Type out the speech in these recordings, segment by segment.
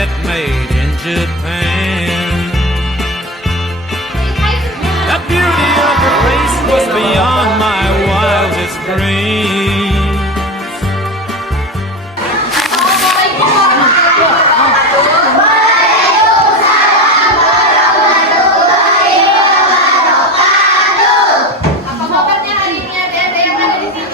it made in Japan. The beauty of her face was beyond my wildest dreams. Apa kabarnya hari ini adik-adik yang ada di sini?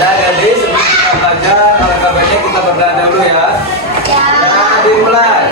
Ya gadis, sebelum kita belajar, alangkah baiknya kita berdoa dulu ya. Nah, dimulai.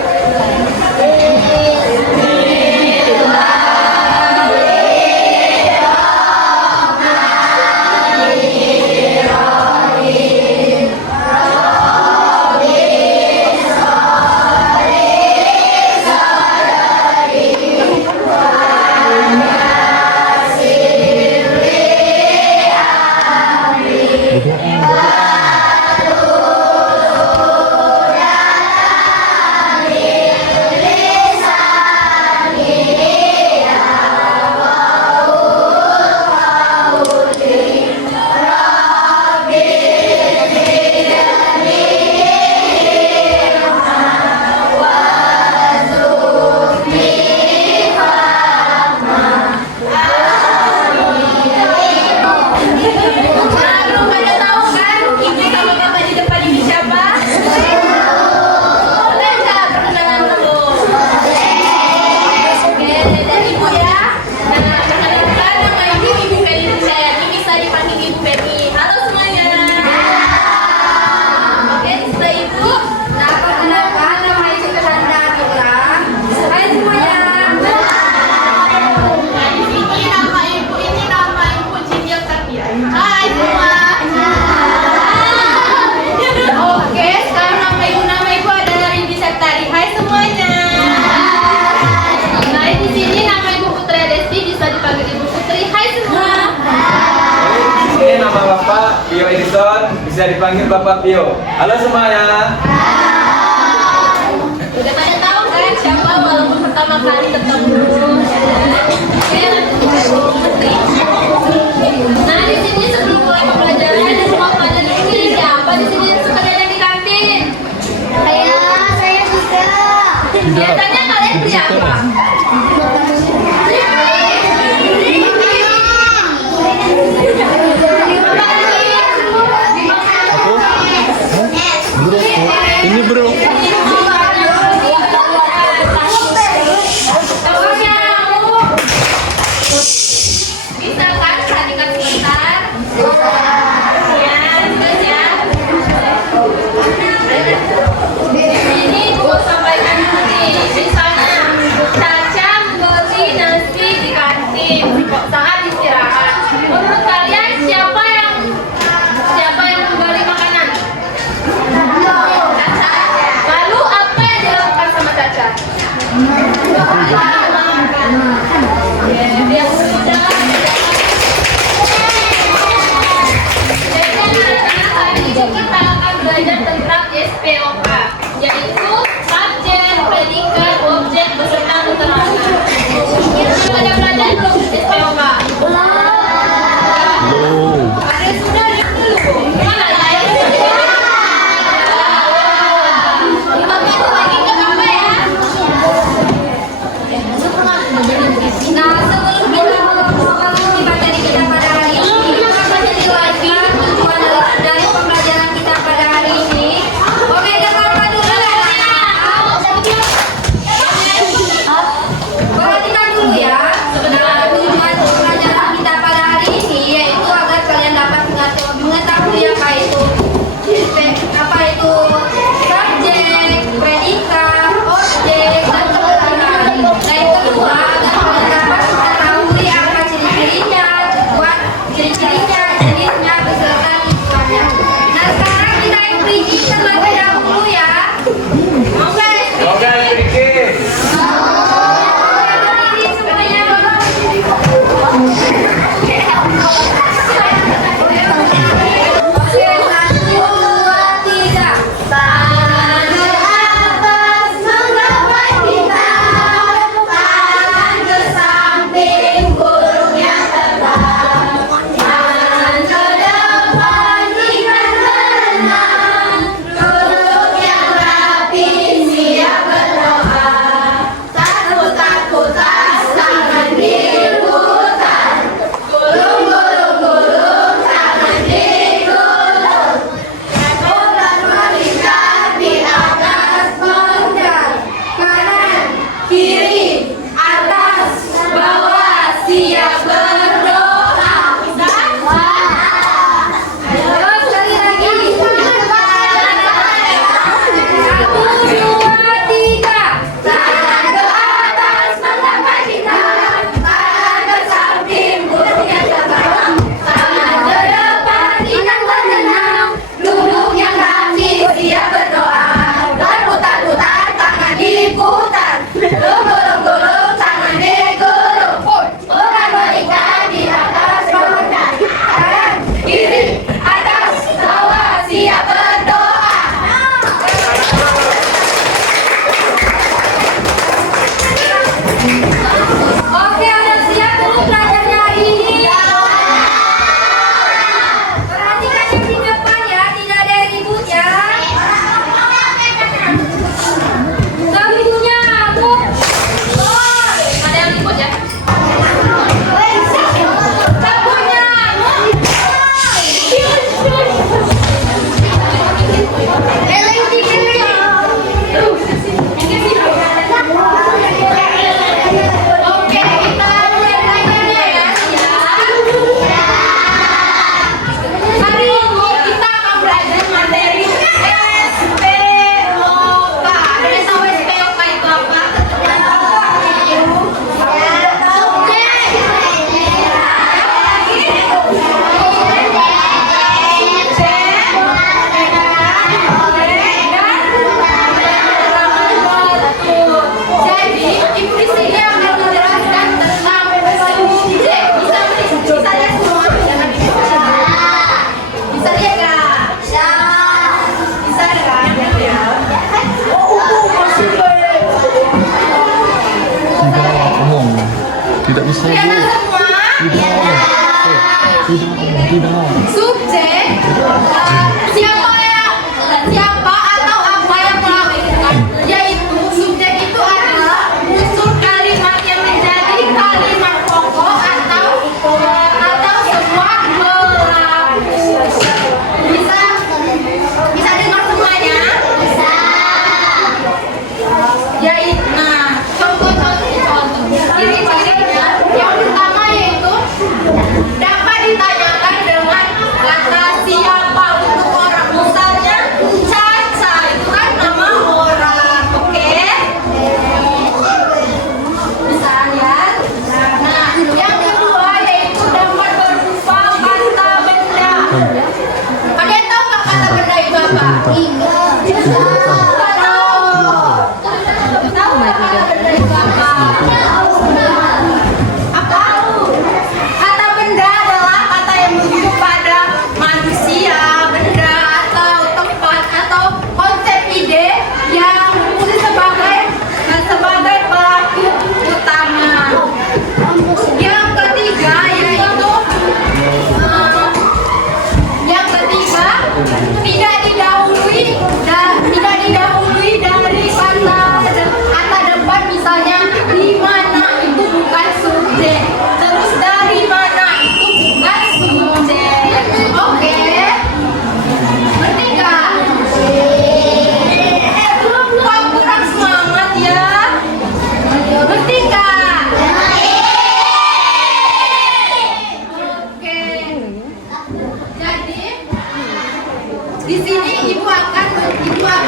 Nama Bapak Pio Edison, bisa dipanggil Bapak Pio. Halo semuanya. Udah pada tahu kan siapa walaupun pertama kali ketemu? Nah di sini sebelum mulai pembelajaran ada semua pada di sini. Siapa di sini yang suka jalan di kantin? Saya juga. Biasanya kalian beli apa? Ini bro. Bisa kan perhatikan sebentar? Ya, terus ya. Di sini Bu sampaikan dulu nih. Misalnya Caca Kelihatan semua? Ya. Subjek siapa atau apa yang melakukan, yaitu subjek itu adalah unsur kalimat yang menjadi kalimat pokok atau sebuah pelaku. Bisa dengar semuanya? Bisa. Yaitu, nah, contoh ciri-cirinya yang pertama yaitu dapat ditanyakan dengan kata siapa untuk orang. Misalnya Caca itu kan nama orang, oke? Bisa lihat. Nah, yang kedua yaitu dapat berupa kata benda. Kalian tahu nggak kata benda itu apa? Tahu nggak kata benda itu apa? Apa? Kata benda adalah kata yang merujuk pada manusia, benda, atau tempat, atau konsep ide yang berfungsi sebagai pelaku utama. Yang ketiga yaitu tidak didahului dari kata depan, misalnya di mana itu bukan subjek, terus dari mana itu bukan subjek. Oke, ngerti nggak? Belum kurang semangat ya? Ngerti nggak? Oke. Jadi di sini ibu akan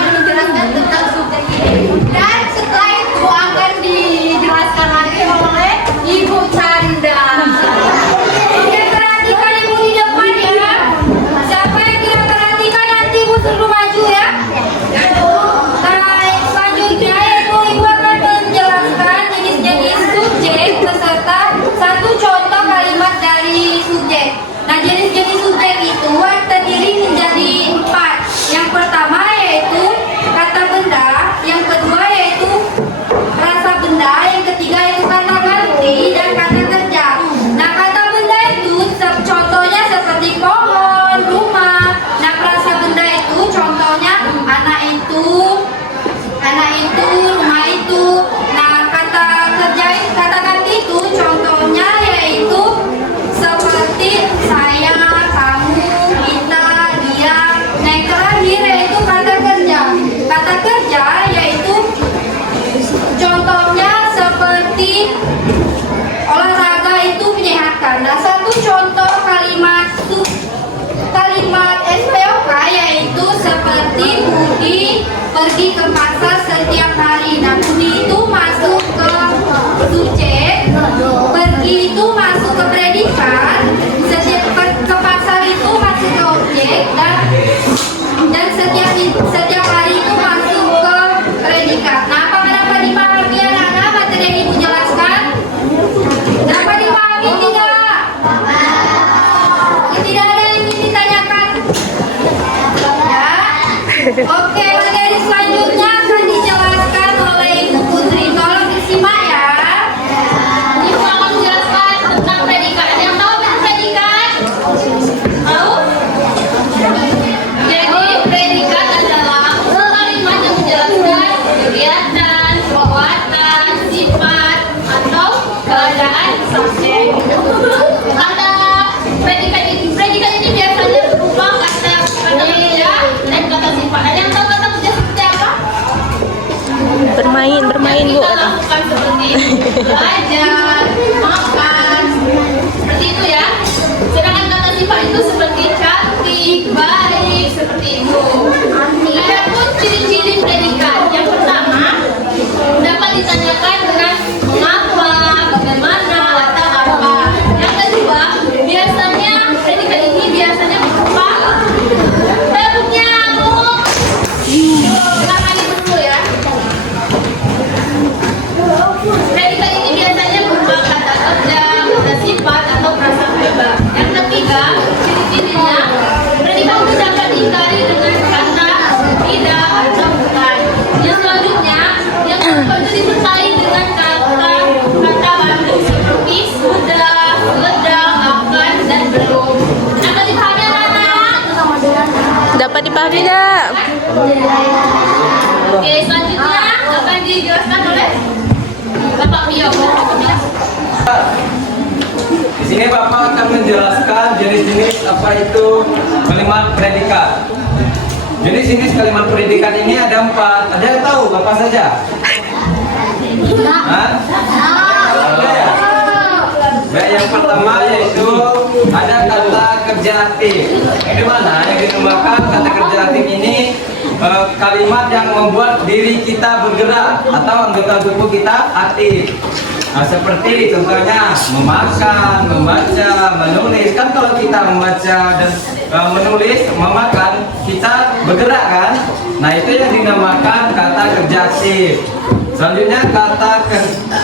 menjelaskan tentang subjek ini, dan setelah itu akan dijelaskan lagi oleh Ibu Canda. Oke, perhatikan ibu di depan ya. Siapa yang tidak perhatikan nanti ibu suruh maju ya. Baik, selanjutnya ibu akan menjelaskan jenis-jenis subjek beserta satu contoh kalimat dari subjek. Nah, jenis-jenis subjek itu terdiri menjadi 4. Yang pertama yaitu kata benda, yang kedua yaitu rasa benda, yang ketiga yaitu kata ganti, dan kata kerja. Nah, kata benda itu contohnya seperti pohon, rumah. Nah, rasa benda itu contohnya anak itu, rumah itu. Nah, kata kerja, kata ganti itu contohnya yaitu seperti saya, kamu, kita, dia. Nah, yang terakhir yaitu kata kerja. Kata kerja yaitu contohnya seperti olahraga itu menyehatkan. Nah, satu contoh kalimat SPOK yaitu seperti Budi pergi ke pasar setiap hari. Nah, Budi itu masuk ke subjek, pergi itu masuk ke predikat, ke pasar itu masuk ke objek, dan setiap hari itu masuk ke predikat. Nah, apa dapat dipahami anak-anak materi yang ibu jelaskan? Dapat dipahami tidak? Tidak ada yang ingin ditanyakan? Ya. Oke, materi selanjutnya akan dijelaskan oleh Ibu Putri. Tolong disimak ya. Ibu akan menjelaskan tentang predikat. Ada yang tahu tentang predikat? Tahu? Jadi predikat adalah kalimat yang menjelaskan kegiatan, perbuatan, sifat, atau keadaan subjek. Kata predikat ini biasanya berupa kata kerja dan kata sifat. Ada yang tahu kata kerja seperti apa? Bermain Yang Bu. kita lakukan seperti belajar, makan, seperti itu ya. Sedangkan kata sifat itu seperti cantik, baik, seperti itu. Adapun ciri-ciri predikat, yang pertama dapat ditanyakan dengan mengapa, bagaimana, atau apa. Yang kedua, biasanya predikat ini biasanya berupa verbnya. Ulangan itu dulu ya. Predikat ini biasanya berupa kata kerja, kata sifat, atau prasangka. Yang ketiga, ciri-cirinya predikat itu dapat diingkari dengan kata tidak atau bukan. tidak? Oke, selanjutnya akan dijelaskan oleh Bapak Mio. Di sini Bapak akan menjelaskan jenis-jenis apa itu kalimat predikat. Jenis-jenis kalimat predikat ini ada 4. Ada yang tahu apa saja? Hah? Ada ya? Baik, yang pertama yaitu ada kata kerja aktif. Di mana yang dinamakan kata kerja aktif ini kalimat yang membuat diri kita bergerak atau anggota tubuh kita aktif. Nah, seperti contohnya memakan, membaca, menulis. Kan kalau kita membaca dan menulis, memakan, kita bergerak kan? Nah, itu yang dinamakan kata kerja aktif. Selanjutnya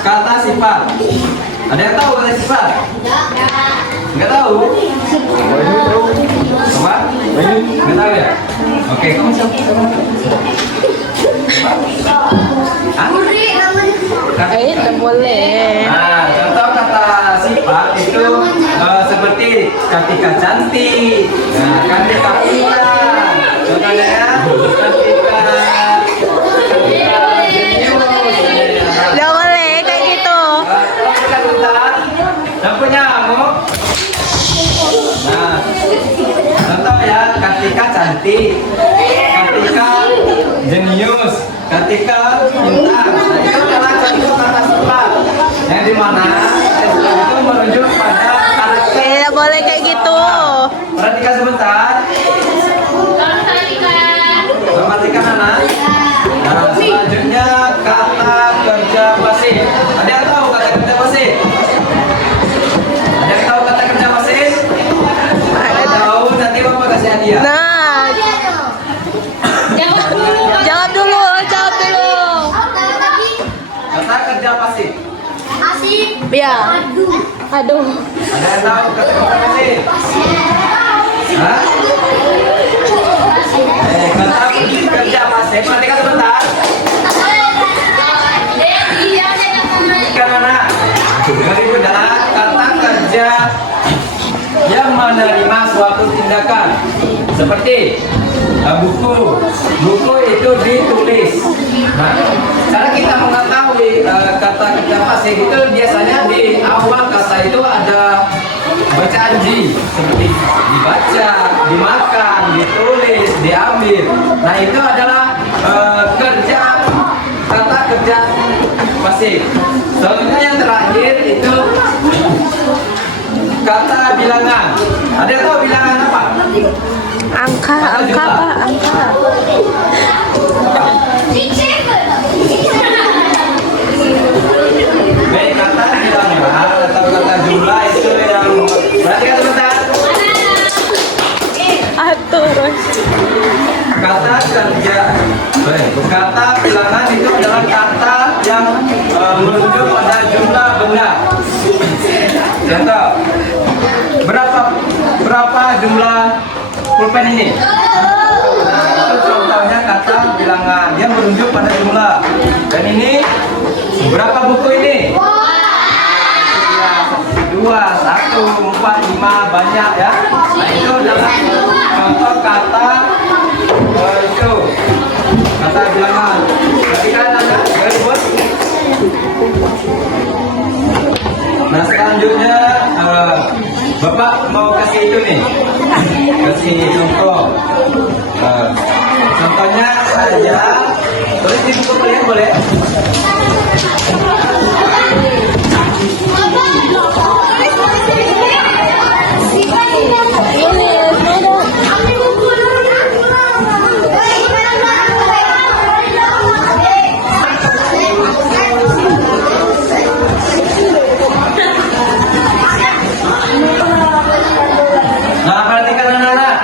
kata sifat. Ada yang tahu kata sifat? Enggak tahu? Coba? Enggak tahu ya? Oke, kamu siapa? Tidak boleh. Nah, contoh kata sifat itu seperti ketika cantik, nah, ketika indah, contohnya ya, ketika jenius. Tidak boleh kayak gitu. Ketika bentar, dan punya kamu. Nah, contoh ya, ketika cantik, ketika jenius, ketika pintar. Nah, itu adalah contoh kata sifat yang dimana itu merujuk pada karakter. Tidak boleh kayak gitu. Perhatikan sebentar. Perhatikan anak. Nah, selanjutnya kata kerja pasif. Ada yang tahu kata kerja pasif? Ada yang tahu kata kerja pasif? Ada tahu? Nanti Bapak kasih hadiah. Nah, jawab dulu. Kata kerja pasif. Ya. Aduh. Ada yang tahu kata kerja pasif? Hah? Kata kerja pasif. Perhatikan sebentar. Perhatikan anak. Dari adalah kata kerja yang menerima suatu tindakan seperti buku itu ditulis. Nah, cara kita mengetahui kata kerja pasif itu biasanya di awal kata itu ada bacaan ji seperti dibaca, dimakan, ditulis, diambil. Nah, itu adalah kata kerja pasif. Selanjutnya yang terakhir itu kata bilangan. Ada yang tahu bilangan apa? Angka, Pak, angka. Baik, kata bilangan atau kata jumlah itu yang perhatikan sebentar. Atur. Kata kerja, baik, kata bilangan itu adalah kata yang merujuk pada jumlah benda. Contoh, berapa jumlah pulpen ini? Nah, itu contohnya kata bilangan yang merujuk pada jumlah. Dan ini berapa buku ini? 2, 1, 4, 5, banyak ya. Nah, itu adalah contoh kata itu kata bilangan. Perhatikan ada berikut. Nah, selanjutnya Bapak mau kasih itu nih, kasih contoh. Contohnya saya tulis di buku kalian boleh? Nah, perhatikan anak-anak.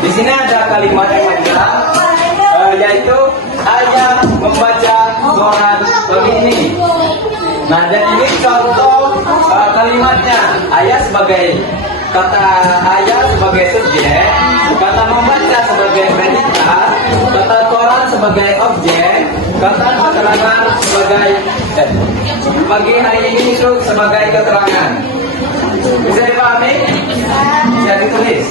Di sini ada kalimat yang bilang, yaitu ayah membaca koran pagi ini. Nah, dan ini contoh kalimatnya. Ayah sebagai kata ayah sebagai subjek, kata membaca sebagai predikat, kata koran sebagai objek, kata keterangan sebagai pagi hari ini itu sebagai keterangan. Bisa dipahami? Bisa ditulis.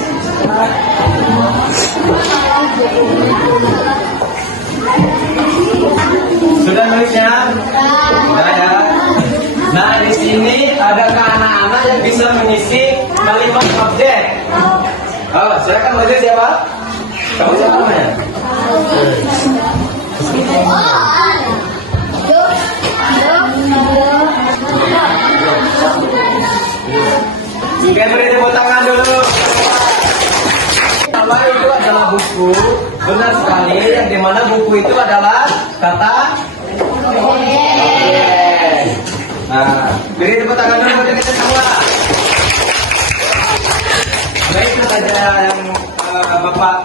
Sudah nulisnya? Sudah ya. Nah, di sini ada anak-anak yang bisa mengisi kalimat objek. Oh, silakan belajar siapa? Kamu siapa namanya? Oke, beri tepuk tangan dulu. Pertama itu adalah buku. Benar sekali, yang dimana buku itu adalah kata objek. Nah, beri tepuk tangan dulu buat kita semua. Baik, itu saja yang Bapak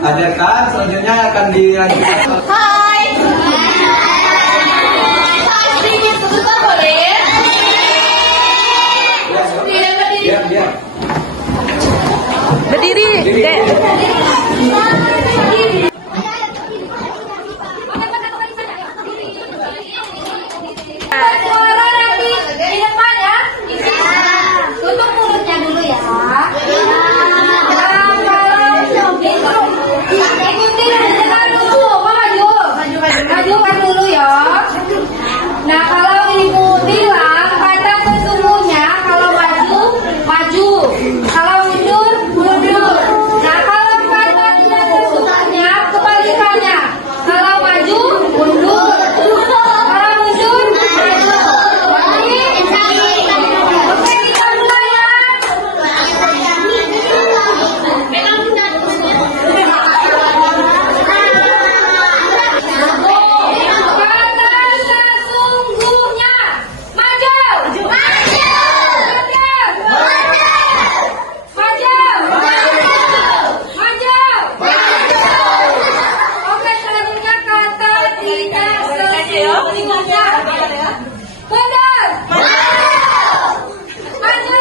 ajarkan. Selanjutnya akan dilanjutkan. Hai. Sedikit sebentar boleh? Tidak berdiri. Biar. Berdiri, Dek. Suara nanti di depan ya. Tutup mulutnya dulu ya. Ikuti dengan dulu. Majukan dulu ya. Nah, kalau ibu bilang kata sesungguhnya, kalau maju, maju. Kalau mundur, mundur. Nah, kalau kata tidak sesungguhnya, kebalikannya. Kalau maju, mundur. Kalau mundur, maju. Oke, kita mulai ya. Kata sesungguhnya, maju. Maju. Oke, selanjutnya kata tidak sesungguhnya. Mundur. Maju.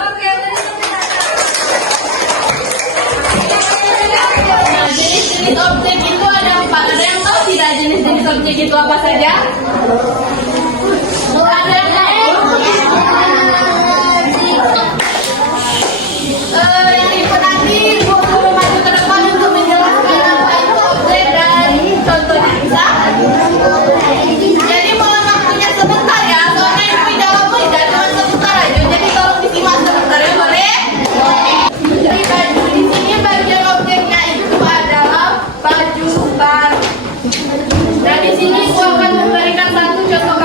Oke, jenis-jenis objek itu ada empat. Ada yang tahu tidak jenis-jenis objek itu apa saja? Ada yang tahu? Ibu nanti mau maju ke depan untuk menjelaskan apa itu objek dan contohnya bisa. Jadi mohon waktunya sebentar ya, soalnya ibu jawab tidak cuma sebentar aja. Jadi tolong disimak sebentar ya, boleh? Di sini bagian objeknya itu adalah baju baru. Dan di sini ibu akan memberikan satu contoh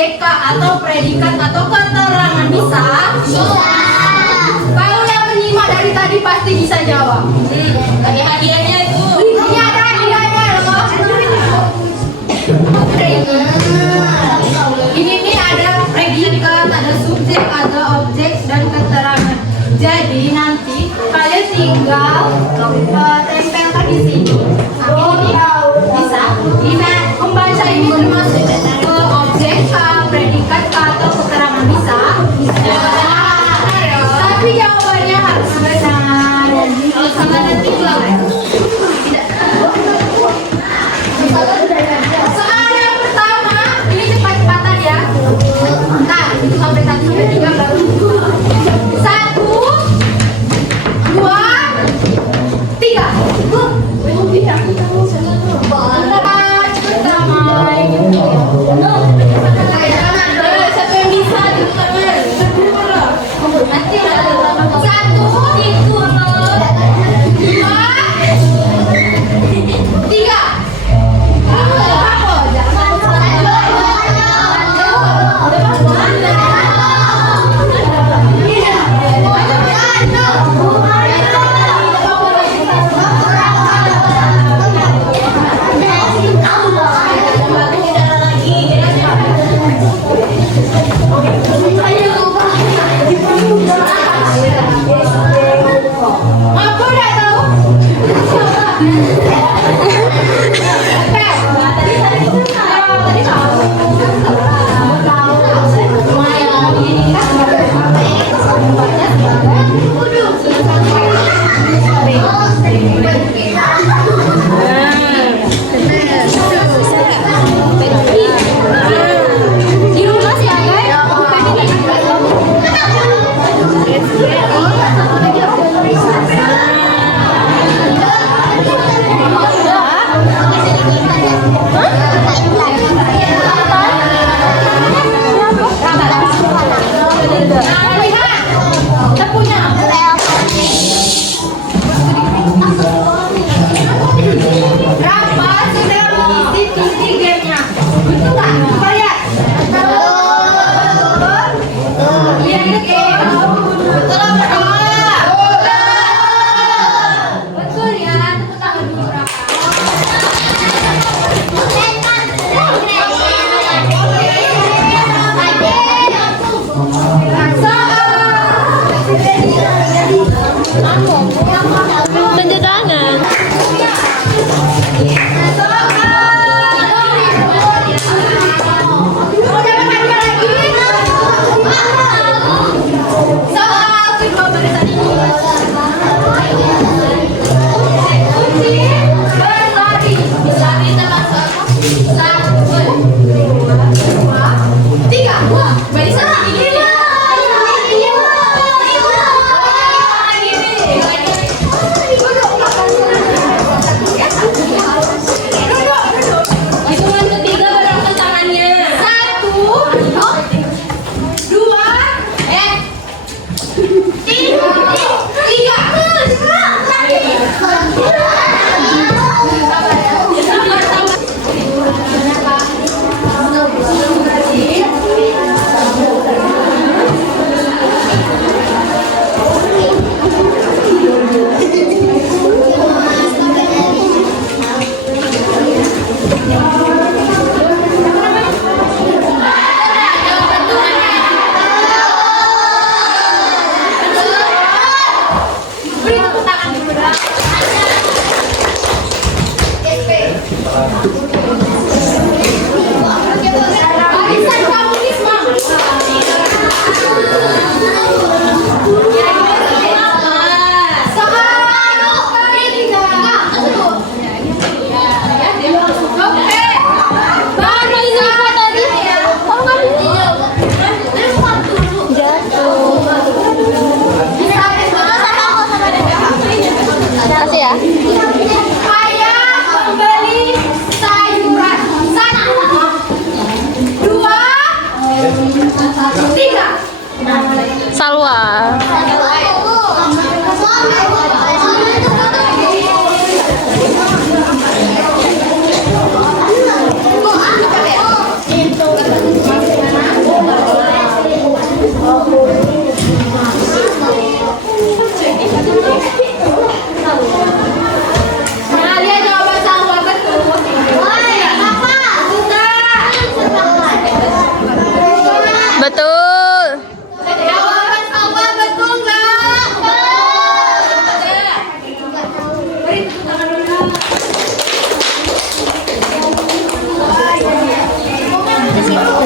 objek atau predikat atau keterangan bisa? Kalau yang menyimak dari tadi pasti bisa jawab. Ada hadiahnya itu. Ini ada hadiahnya loh. Ini nih ada predikat, ada subjek, ada objek dan keterangan. Jadi nanti kalian tinggal tempelkan di sini. Ini bisa membaca ini termasuk objek, predikat atau keterangan bisa. Tapi jawabannya harus benar. Kalau salah nanti ulang. Soal yang pertama, ini cepat-cepatan ya. Nah, itu sampai 1 sampai 3 baru. 1, 2, 3. Siapa yang bisa dulu tangan? Nanti satu, 2, 3. Aku udah tahu. Di rumah betul ya, tepuk tangan dulu Tunjuk tangan.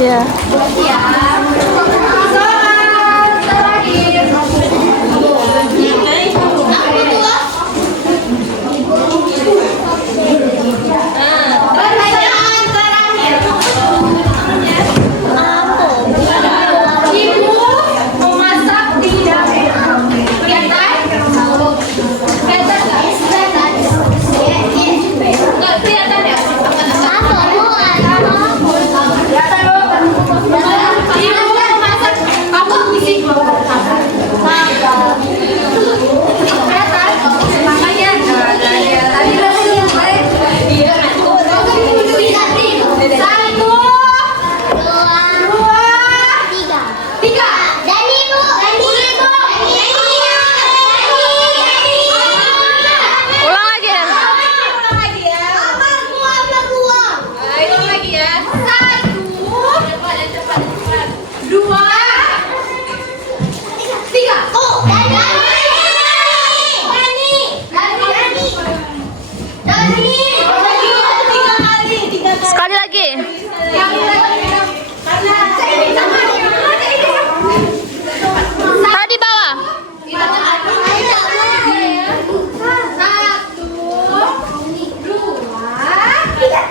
Iya. Siap. Soal terakhir. Pertanyaan terakhir. Ibu memasak di dapur. Kelihatan? Kelihatan nggak? Nggak kelihatan ya? Kelihatan loh. Ibu memasak. Kamu bisik loh. Kelihatan? Makanya tadi langsung baik. Iya. Satu, dua, tiga. Ulang lagi ya. Ulang lagi ya. Satu, dua, tiga. Sekali lagi. Tadi bawah. Satu, dua, tiga.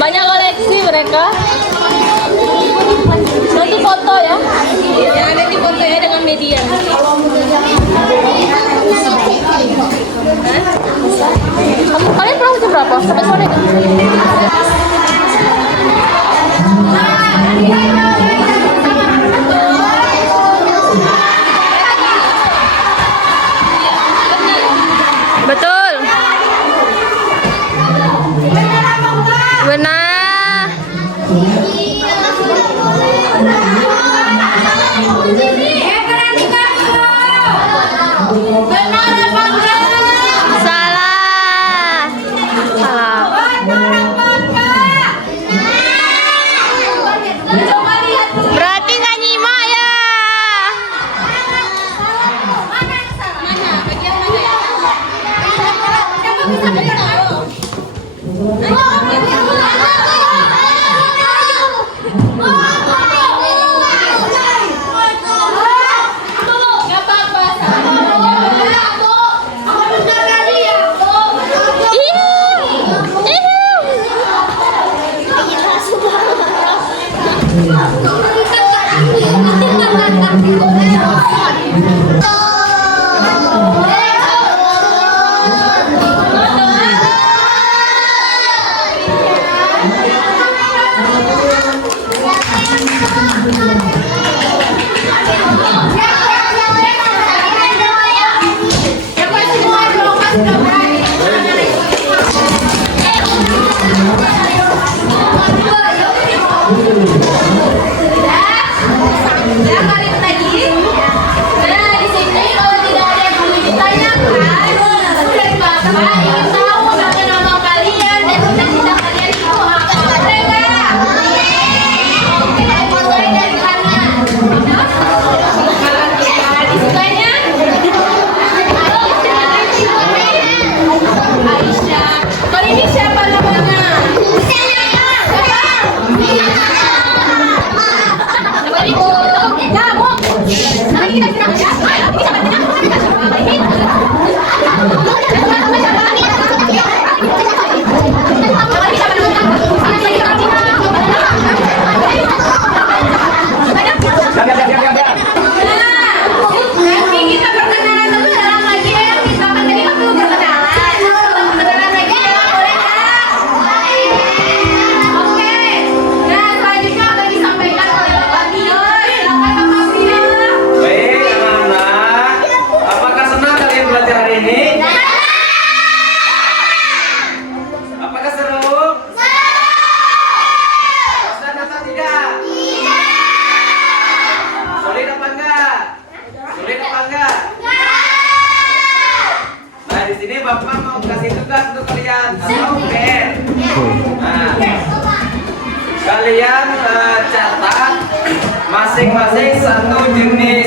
Banyak koleksi mereka. Nanti foto ya. Jangan nanti foto ya dengan media. Kalian pulang jam berapa? Sampai sore kan? Betul. Benar. Perhatikan dulu. Benar apa enggak? Salah. Salah. Benar apa enggak? Coba lihat dulu. Berarti nggak nyimak ya. Mana yang salah? Mana? Bagian mana ya? Siapa bisa dengar? bulat untuk kalian atau pen. Nah, kalian catat masing-masing satu jenis